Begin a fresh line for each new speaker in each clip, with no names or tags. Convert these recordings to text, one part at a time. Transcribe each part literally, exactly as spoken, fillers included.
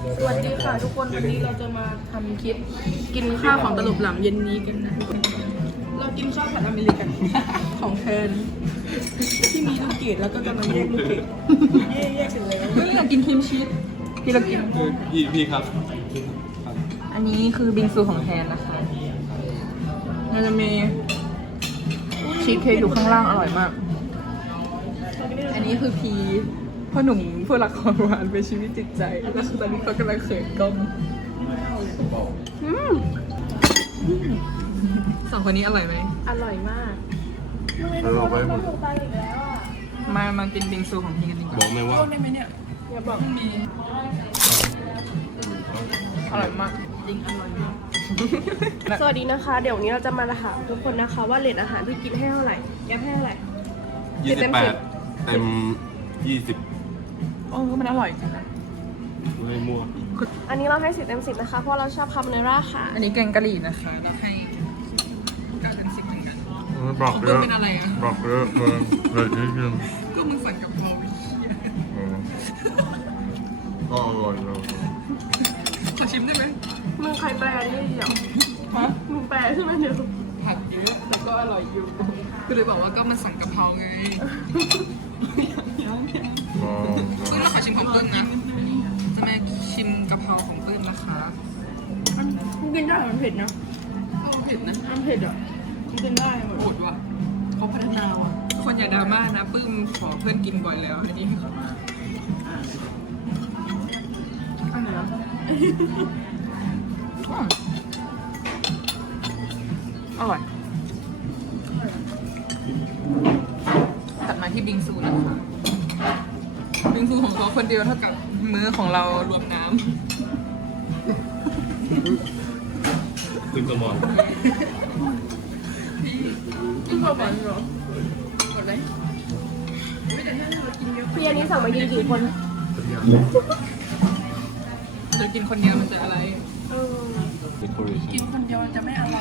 สวัสดีค่ะทุกคนวันนี้เราจะมาทำคลิปกินข้าวของตลบหลังเย็นนี้กันนะเรากินข้าวผัดอเมริกันของแทนที่มีลูกเกดแล้วก็กำลังแยกลูกเกดแยกแยกเสร็จแล้วเฮ้ยอยากกินครีมชีสที่เรากิน
พี่พี่ครับ
อันนี้คือบิงซูของแทนนะคะมันจะมีชีสเค้กอยู่ข้างล่างอร่อยมากอันนี้คือพีพ่อหนุ่มผู้รักของหวานเป็นชีวิตจิตใจแล้วตอนนี้เขากำลังเขินกล้องอืมสองคนนี้อร่อยไหมอร่อยมาก
เออไปหมด
มามากินบิงซูของพี่กันดีกว่า
บอกไหมว่า
ได้ไหมเนี่ยอย่าบอกมีอร่อยมากจริงอร่อยมากสวัสดีนะคะ เดี๋ยววันนี้เราจะมาถามทุกคนนะคะว่าเรทอาหารที่กินให้เท่าไหร่แย้มให้เท่าไหร่
ยี่สิบแปดเต็มยี่สิบ
โอ้มันอร่อยจริงนะ
ไม่มั่ว
อันนี้เราให้สิบเต็มสิบนะคะ เพราะเราชอบคาโบนาร่าค่ะ
อันนี้แกงกะหรี่นะคะเราให้เก้าเต็มสิบเหมือนกัน
บอกเย
เพิ่ม
อะ
เป็นอะไรอ่ะ
บอกเยอะมึงเลยนิดนึง
ก็มึงสั่งกับเรา
ก็อร่อยเลย
ขอชิมได้ไหม
มึงใครแปลนี่เดี๋ยว
ฮะ
มึงแปลใช่ไหมเดี๋ยว
ผัดเยอะแต่ก็อร่อยอยู่ก็เลยบอกว่าก็มันสั่งกะเพราไง
อ๋อ
ปึ้งเราขอชิมของปึ้งนะจะมาชิมกะเพราของปึ้งนะคะ
มันกินได้มันเผ็ดนะ
ก็เผ็ดนะ
มันเผ็ดอ่ะมันกินได้หมด
โหดว่ะเขาพัฒนาว่ะคนอย่าดราม่านะปึ้งขอเพื่อนกินบ่อยแล้วอันนี้อันไหนอ่ะอร่อยตัดมาที่บิงซูนะคะบิงซูของเขาคนเดียวเท่ากับมื้อของเรารวมน้ำ
ตึงสมอง
กินข้าวหวานเหรอหมดเลย
พี่อันนี้สั่งมากินกี่คน
จะกินคนเดียวมันจะอะไร
เออ
เดคอเรชั่น
กินคนเดียวมันจะไม่อร่อย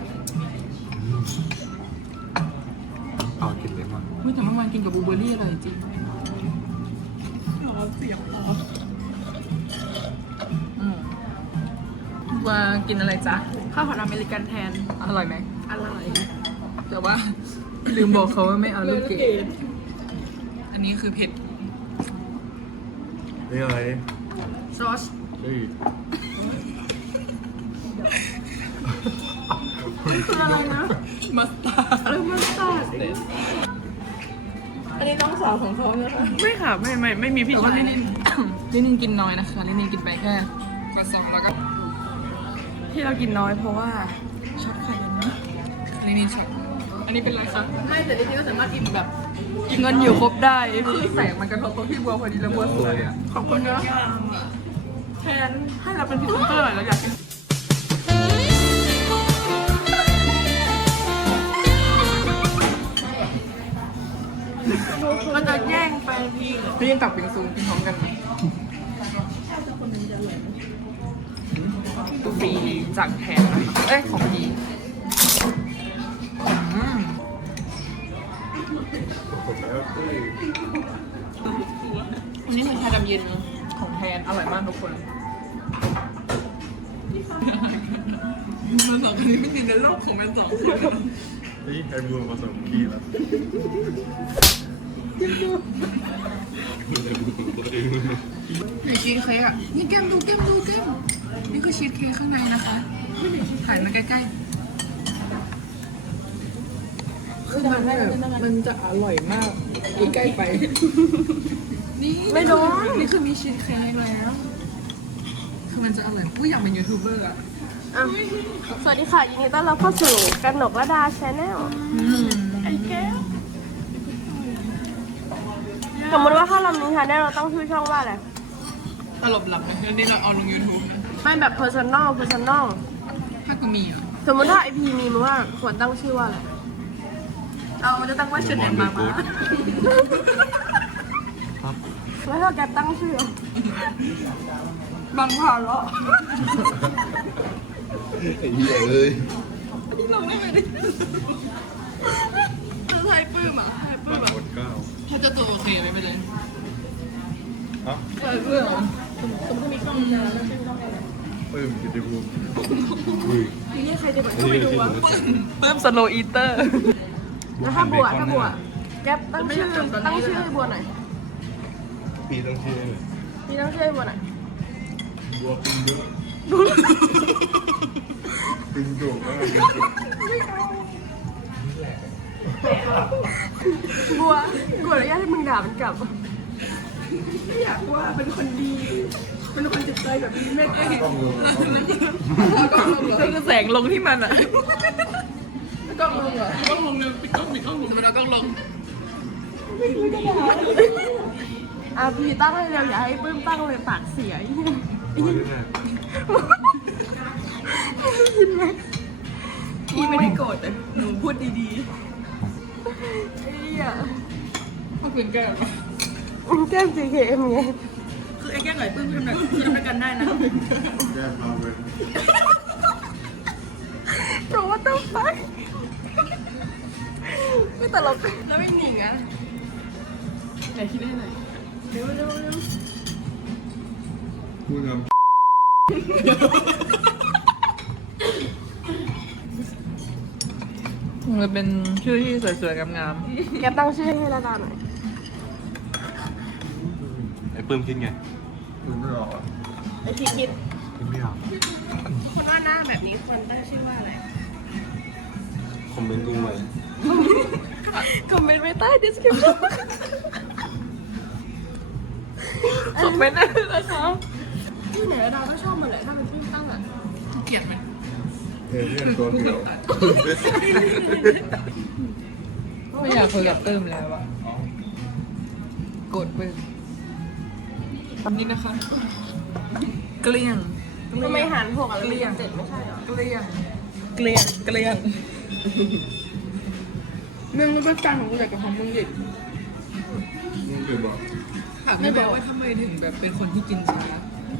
เอากินเลยมั้ง
เมื่อแต่เมื่อวานกินกับบลูเบอร์รี่อร่อยจริงหรอเสียบหรออืมว่ากินอะไรจ๊ะข้าวผัดอเมริกันแทนอร่อยไหมอร่อยแต่ว่า ลืมบอกเขาว่าไม่เอาลูกเกดอันนี้คือเผ็ด
นี่อะไร
ซอส
เฮ้ย
คืออะไรนะ
มัสตาร์ด
เออมันตัดอันนี้น้องสาวของเขานะคะ
ไม่ค่ะไม่ไม่ไม่มีพี่ชายลินิน ลินินกินน้อยนะคะลินินกินไปแค่กระซองแล้วก็ที่เรากินน้อยเพราะว่าช็อตไข่นะลินินช็อตอันนี้เป็นไรคะไม่แต่ลินินก็สามารถกินแบบเงินอยู่ครบได้คือแสงมันกระทบตรงที่บัวพอดีแล้วบัวสวยอ่ะขอบคุณนะแทนให้เราเป็นพรีเซนเตอร์หน่อยเราอยากกินมันจะแย่งไปพี่พี่ยังตักปิงซูกินพร้อมกันตูบีจากแทนนะคะเอ้ยของดีอืมอันนี้คือชาดำเย็นของแทนอร่อยมากทุกคนมันสองคนนี้ไม่กินในโลกของมันสองคน
เฮ้ยไอ้บัวมาส่งพี่แล้ว
ไหนชีสเค้กอ่ะนี่แก้มดูแก้มดูแก้มนี่คือชีสเค้กข้างในนะคะถ่ายมาใกล้ๆคือมันแบบมันจะอร่อยมากอีกใกล้ไปนี่ไม่โดนนี่คือมีชีสเค้กแล้วคือมันจะอร่อยผู้อยากเป็นยูทูบเบอร์อ่ะ
อ่ะสวัสดีค่ะยินดีต้อนรับเข้าสู่กนกระดาชาแนล
ไอ้แก้ว
สมมติว่าถ้าเรามีชาแนลเราต้องชื่อช่องว่าอะไร
ตลบหลับนะอันนี้เราเอาลงยูทูบนะ
ไม่แบบ personal personal
ถ้ากูมีอ่ะ
สมมติถ้าไอพีมีมันว่าควรตั้งชื่อว่าอะไร
เอาจะตั้งว่าเชิญแอนมามา
แล้วถ้าแกตั้งชื่อ
บางพาเลาะ
ไอ้เหี้ยเลย
อันนี้ลงได้ไหมเนี่ยจะไทยปื้มอ่ะไทยปื้
บาง
มอ่ะ
คนเก้า
ถ้าจะตัวโอเคไหมไปเลย
ฮะ
ไทยปื้ม
สมมติสมมติมีกล้องจะแล้วชื่อต้องอะไร
ปลื้มกิติภูมิ
ทีนี้ใครจะแบบ
อัน
เข้า
นี้
ไป
ก็
ดู
ชื่อ
วะ
หนูเสร็จ
เพิ่มสโลอีเตอร์
แล้วถ้าบัวถ้าบัวแก๊ปตั้งชื่อตั้งชื่อให้บัวหน่อย
พี่ต้องชื่อให้หน่อย
พี่ตั้งชื่อให้บัวหน่อย
บัวปิงเยอะปิงดุมาก
บัวบัวอนุญาตให้มึงด่ามันกลับไม่อยากว่าเป็นคนดี เป็นคนจิตใจแบบมีเมตตา
ต้องลง
กล้องลงเหรอ
ก็คือแสงลงที่มันอ่ะ
กล้องลงเหรอ
ต้องลงเลยปิดกล้องปิดกล้องลงมันต้องลง
อ่ะพี่ตั้งให้เร็วอย่าให้ปื้มตั้งเลยปากเสีย
พี่ไม่ได้โกรธแต่หนูพูดดี
ไอ้เหี้ย
ๆขอบคุณแก
แก้ม จี เค เอ็ม ไง
คือไอ้แก้ไก่ปื้มทำแบบคือทำด้วยกันได้นะ
แก้พาไป
โปรว่าต้องไปไม่ตลกแล้วไม่หนิงอ่ะ
ไหนคิดได้ไหน
เร็วเร็วเร็ว
ผู้น
มันเป็นชื่อที่สวยๆงาม
แกตั้งชื่อให้ระดาหน่อย
ำไอ้ปลื้มคิดไงปลื้มไม่ออกอ่ะ
ไอทีคิด
คิดไม่ออก
คนว่าหน้าแบบนี้ควรตั้งชื่อว่าอะไร
คอมเมนต์ดูใหม่
คอมเมนต์ไว้ใต้ description
ๆคอมเมนต์ได้เลยนะคะ
ที่ไหนระดาก็ชอบมันแหละถ้าเป็นชื่อตั้งอ่ะ
เกลียดมัน
เอเลี่ยนตัวเดียว
ไม่อยากคุยกับปื้มแล้วอะโกรธปื้มตอนนี้นะคะ เกลี้ยง
ทำไมหารหกอะไรไม่เจ็ดไม่ใช่เหรอ
เกลี้ยง เกลี้ยง เกลี้ยงมึงรู้เป็นการของกูแต่กับของมึงอีก
มึงเคยบอก
ถามได้ไหมว่าทำไมถึงแบบเป็นคนที่กินช้า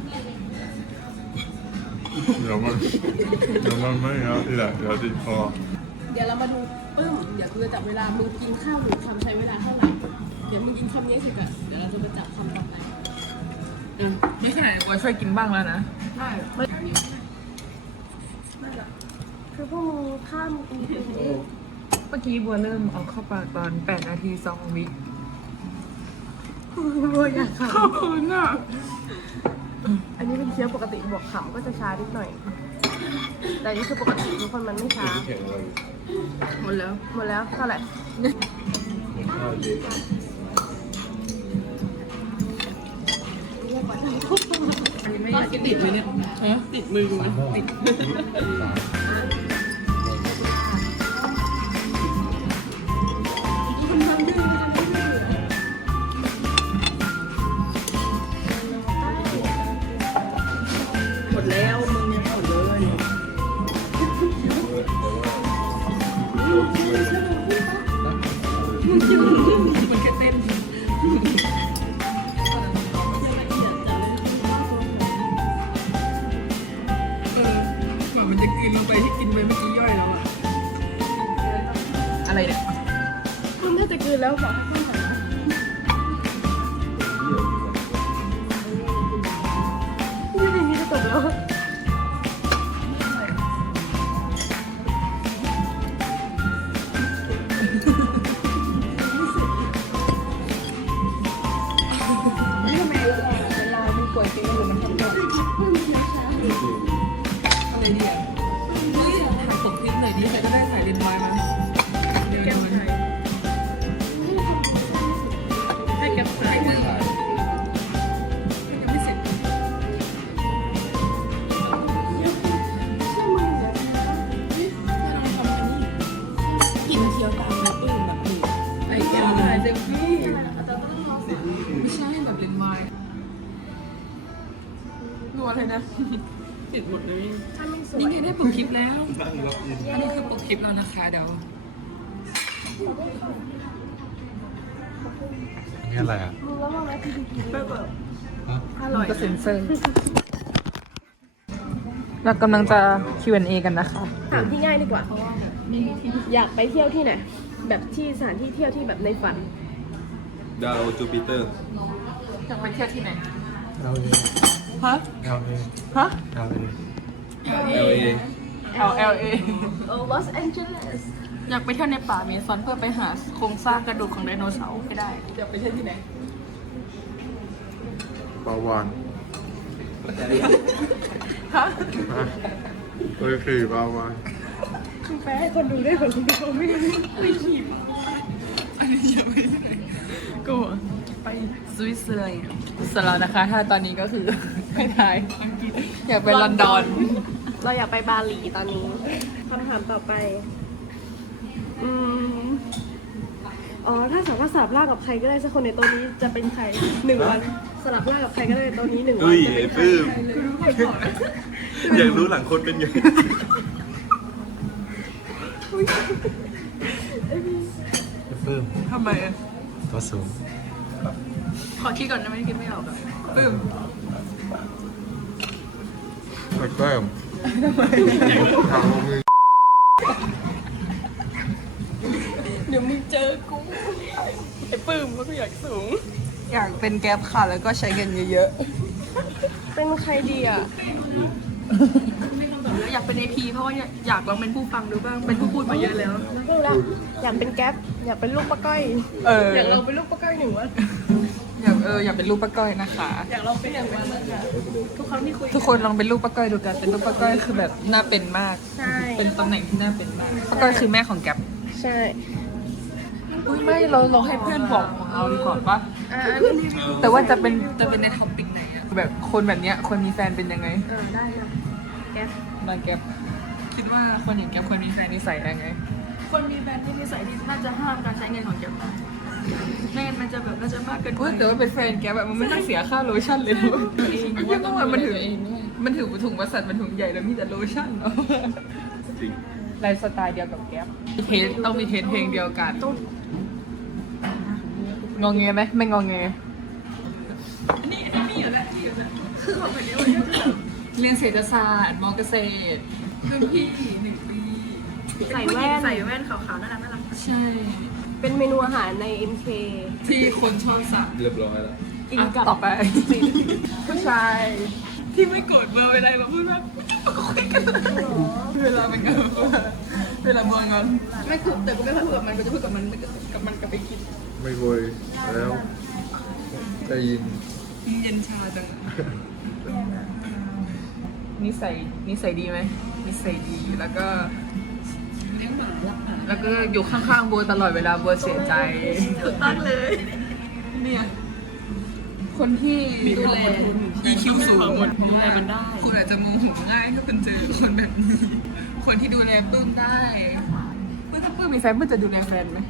เดี๋ยวมันเดี๋ยวมันไม่ครับทีหลังเดี๋ยวติดคอ
เดี๋ยวเรามาดูปึ้มเดี๋ยวกูจะจับเวลามึงกินข้าวหนึ่งคำใช้เวลาเท่าไหร่เดี๋ยวมึงกินคำนี้เสร็จอ่ะเดี๋ยวเราจะมาจับคำต่อไป
อืมนี่ขนาดกูช่วยกินบ้างแล้วนะ
ได้ไม่ไม่หรอกคือพวกมึงข้ามกูถึงนี้
เมื่อกี้บัวเริ่มเอาเข้าปากตอนแปดนาทีสองวิ
บัวอยากข
ขอบคุณอ่ะ
ำอันนี้เป็นเคี้ยวปกติบวกขำก็จะช้านิดหน่อย แต่อันนี่คือปกติทุกคนมันไม่ช้า
แข็งเลย
หมดแล้ว
หมดแล้วเท่าไหร่
ข้าวเย็น
อันนี้ไม่อยากจะติดเลยเนี่ยฮะติดมือกูไหมติด หมดแล้วมึงยังหมดเลยมันแค่เต้นเออเหมือนมันจะกินลงไปที่กินไปเมื่อกี้ย่อยแล้วอะอะไรเนี่ย
มันน่าจะกลืนแล้วบอกให้เข้ามานี่อย่างนี้จะจบแล้ว
นี่ทำไมเวลาเวลามันป่วยจริงหรือมันทำตัวอะไรดีอ่ะเฮ้ยหาผมคลิปหน่อยดิใครก็ได้สายเรียนวายมาเดี๋ยว
แก้ม
หน่
ไท
อย
ยให้แก้มไทย
ยังไม่เสร็จ
กินเคี้ยวตามแล้วปื้มแบบนี้
ไอ้แก้มถ่ายเซลฟี่ไม่ใช่แบบเรียนวายรัวเลยนะติดหมดเลย
ถ้าไม่สวย
นี่ไงได้ปุ่มคลิปแล้ว
นั่งรับอิน
อันนี้คือปุ่มคลิปแล้วนะคะเดี๋ยว
นี่อะไรอ่ะ
มึงแล้วว่าไหมที่ดีๆแบบอร่อย
ก็เซ็นเซอร์เรากำลังจะ คิว แอนด์ เอ กันนะคะ
ถามที่ง่ายดีกว่าอยากไปเที่ยวที่ไหนแบบที่สถานที่เที่ยวที่แบบในฝัน
ดาวจูปิเตอร์
อยากไปเที่ยวที่ไหน
เราเนี่ย
ฮะ
L A
ฮะ
L A
เอลเอ
L L A
เออลอสแอนเจลิส
อยากไปเที่ยวในป่าเมซอนเพื่อไปหาโครงสร้างกระดูกของไดโนเสาร์ให้ได้อยากไปเที่ยวที่ไหน
ปาวาน
ฮะ
เคยขี่ปาวาน
คุณแปลให้คนดูได้เหมือนคุณผู้ชมไม่รู้
อันนี้อยากไปที่ไหนก็ไปสวิตเซอร์แลนด์สำหรับนะคะ ถ้าตอนนี้ก็คือไม่ทายอังกฤษอยากไปลอนดอน
เราอยากไปบาหลีตอนนี้คำถามต่อไป อืมอ๋อถ้าสามารถสลับร่างกับใครก็ได้สักคนในโต๊ะนี้จะเป็นใครหนึ่งวันสลับร่างกับใครก็ได้ในโต๊ะนี้หนึ่งวั
เอ้ย
จะ
ไอ้
เป็นใคร
ปื้มอยากรู้หลังคนเป็นไง
เพิ่ม
ทำไม
ตัวสูง
ขอคิดก่อนนะไม่คิดไม่ออกอะปึ้ม
แล้วก็ทางมือ
เดี๋ยวมึงเจอกูไอ้ปื้มก็อยากสูง
อยากเป็นแก๊ปค่ะแล้วก็ใช้เงินเยอะ
เป็นใครดีอ่ะ
ๆอยากเป็น เอ พี เพราะว่าอยากลองเป็นผู้ฟังดูบ้างเป็นผู้พูดมาเยอะแล้ว
รู้ละอยากเป็นแก๊ปอยากเป็นลูกป้าก้อย
เออ
อยากลองเป็นลูกป้าก้อยหนึ่งวัน
อยากเอออยากเป็นลูกป้าก้อยนะคะ
อยากลองเป็นอย่างนั้นนะคะทุกครั้งที่คุย
ทุกคนลองเป็นลูกป้าก้อยดูกันเป็นลูกป้าก้อยคือแบบน่าเป็นมาก
ใช่
เป็นตำแหน่งที่น่าเป็นมากป้าก้อยคือแม่ของแก๊ป
ใช่
อุ้ยไม่เราเราให้เพื่อนบอกของเราดีกว่าปะ
อ่าอันนี้
แต่ว่าจะเป็นจะเป็นในท็อปิกไหนอะแบบคนแบบเนี้ยคนมีแฟนเป็นยังไง
เออได้ค่ะแก๊ป
นางแก๊ปคิดว่าคนอย่างแก๊ปควรมีแฟนนิสัยยังไง
คนมีแฟนที่นิสัยที่น่าจะห้ามการใช้เงินของแกได้ไม่งั้นมันจะแบบน่าจะมากเกินไป
พูดแต่ว่าเป็นแฟนแก๊ปแบบมันไม่ต้องเสียค่าโลชั่นเลยนะยังต้องมันถือมันถือถุงวัสดุมันถุงใหญ่แล้วมีแต่โลชั่นเนาะ
จริง
ไลฟ์สไตล์เดียวกับแก๊ปเทสต้องมีเทสเพลงเดียวกันงองเงไหมไม่งองเง
นี่อันนี้อยู่แล้วที่อยู่แล้วคือของแบบนี้มันก็จะแบบ
เรียนเศรษฐศาสตร์มอเกษตร
รุ่นพี่หนึ่งปี
ใส่
ผู้ห
แว่
ญิง
น
ใส่แว่นขาวๆน่ารักน่ารัก
ใช่
เป็นเมนูอาหารใน เอ็ม เค
ที่คนชอบสั่ง
เรียบร้อยแล้ว
กินกับ
ต่อไปผู้ชายที่ไม่โกรธเบอร์เวลามาพูดว่าคุยกันเวลามันก็เวลาบัวงอนไม่คุยแต่ก็ไม่ค่อยพูดกับมันก็จะพูดกับมันกับมันกับไปคิด
ไม่โวย แล้วได้ยิน
เย็นชาจังนิสัยนิสัยดีไหมนิสัยดีแล้วก็แล้วก็อยู่ข้างๆบัวตลอดเวลาบัวเสียใจ
ถูกต้องเลย
เนี่ยคนที่ดูแล อี คิว สูง
ดูแลมันได้
คุณอาจจะโมโหง่ายถ้าคุณเจอคนแบบนี้ คนที่ดูแลปลื้มได้ปลื้มถ้าปลื้มมีแฟนปลื้มจะดูแลแฟนไหม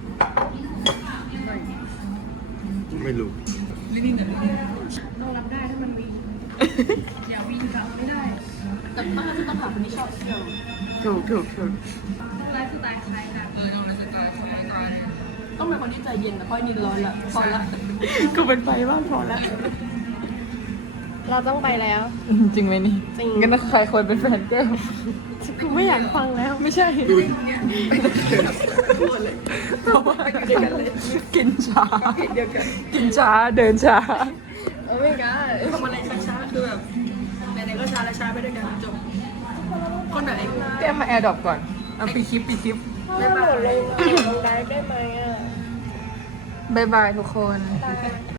ไม่รู้
ลิลินเนี่ย
ต้องรับได้ถ้ามันมี
อย่าวิ่งกลับไม่ได้ แต่ต้องต้องหาคนที่ชอบเที่ยว
ถูกถูกถูก
ไลฟ์สไตล์คล้ายกัน
เออน้องรัชกาลคล้ายกัน
ต้องเป็นคนที่ใจเย็นนะเพราะนินร้อนละพอละ
ก็เป็นไปบ้างพอแล้ว
เราต้องไปแล้ว
จริงไหมนี่
จริง
งั้นใครควรเป็นแฟนแก้ว
กูไม่อยากฟังแล้ว
ไม่ใช่เพราะว่ากินช้ากินช้าเดินช้า
โอ้ไม่กล้า
ทำอะไรช้าๆคือแบบไหนๆก็ช้าแล้วช้าไปด้วยกันจบคนแบบไอ้
แก้มมาแอร์ดรอปก่อน เอาปีคลิปปีคลิป
ถ้าโหลดลงลงไลฟ์ได้ไหมอ่ะ
บายบายทุกคน